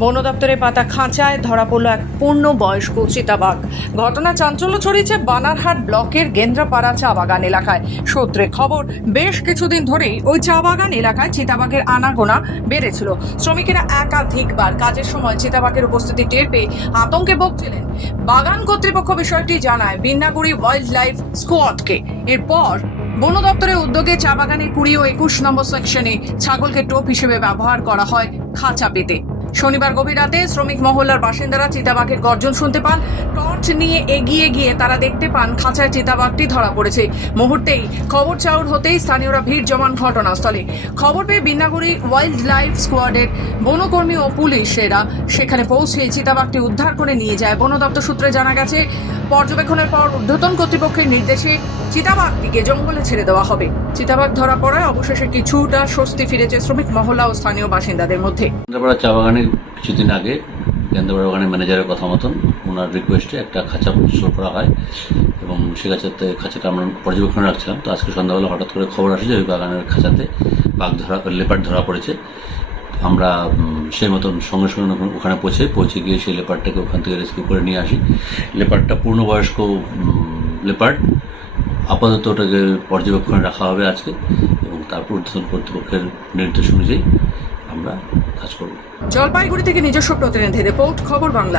বন দপ্তরের পাতা খাঁচায় ধরা পড়ল এক পূর্ণ বয়স্ক চিতাবাঘ। ঘটনা চাঞ্চল্য ছড়িয়েছে বানারহাট ব্লকের গেন্দ্রাপাড়া চা বাগান এলাকায়। সূত্রে খবর, বেশ কিছুদিন ধরেই ওই চা বাগান এলাকায় চিতাবাঘের আনাগোনা বেড়েছিল। শ্রমিকেরা একাধিকবার কাজের সময় চিতাবাঘের উপস্থিতি টের পেয়ে আতঙ্কে ভুগছিলেন। বাগান কর্তৃপক্ষ বিষয়টি জানায়, বিন্নাগুড়ি ওয়াইল্ড লাইফ স্কোয়াডকে। এরপর, বন দপ্তরের উদ্যোগে চা বাগানের কুড়ি ও একুশ নম্বর সেকশনে ছাগলকে টোপ হিসেবে ব্যবহার করা হয় খাঁচা পেতে। শনিবার গভীর রাতে শ্রমিক মহল্লার বাসিন্দারা চিতাবাঘের গর্জন শুনতে পান। টর্চ নিয়ে এগিয়ে গিয়ে তারা দেখতে পান খাঁচায় চিতাবাঘটি ধরা পড়েছে। মুহূর্তেই খবর চাউর হতেই স্থানীয়রা ভিড় জমান ঘটনাস্থলে। খবর পেয়ে বিন্নাগুড়ি ওয়াইল্ড লাইফ স্কোয়াডের বনকর্মী ও পুলিশেরা সেখানে পৌঁছে চিতাবাঘটি উদ্ধার করে নিয়ে যায়। বন দপ্তর সূত্রে জানা গেছে, পর্যবেক্ষণের পর ঊর্ধ্বতন কর্তৃপক্ষের নির্দেশে চিতাবাঘটিকে জঙ্গলে ছেড়ে দেওয়া হবে। চিতাবাঘ ধরা পড়ায় অবশেষে কিছুটা স্বস্তি ফিরেছে শ্রমিক মহল্লা ও স্থানীয় বাসিন্দাদের মধ্যে। চা বাগানে কিছুদিন আগে কেন্দ্রপাড়া বাগানের ম্যানেজারের কথা মতন ওনার রিকোয়েস্টে একটা খাঁচা প্রস্তুত করা হয় এবং সে খাঁচাতে, খাঁচাটা আমরা পর্যবেক্ষণে রাখছিলাম। তো আজকে সন্ধ্যাবেলা হঠাৎ করে খবর আসে যে ওই বাগানের খাঁচাতে বাঘ ধরা লেপার্ড ধরা পড়েছে। আমরা সেই মতন সঙ্গে সঙ্গে ওখানে- ওখানে পৌঁছে পৌঁছে গিয়ে সেই লেপার্ডটাকে ওখান থেকে রেস্কিউ করে নিয়ে আসি। লেপার্ডটা পূর্ণবয়স্ক লেপার্ড আপাতত ওটাকে পর্যবেক্ষণে রাখা হবে আজকে এবং তারপর ঊর্ধ্বতন কর্তৃপক্ষের নির্দেশ অনুযায়ী আমরা কাজ করব। জলপাইগুড়ি থেকে নিজস্ব প্রতিনিধি রিপোর্ট খবর বাংলা।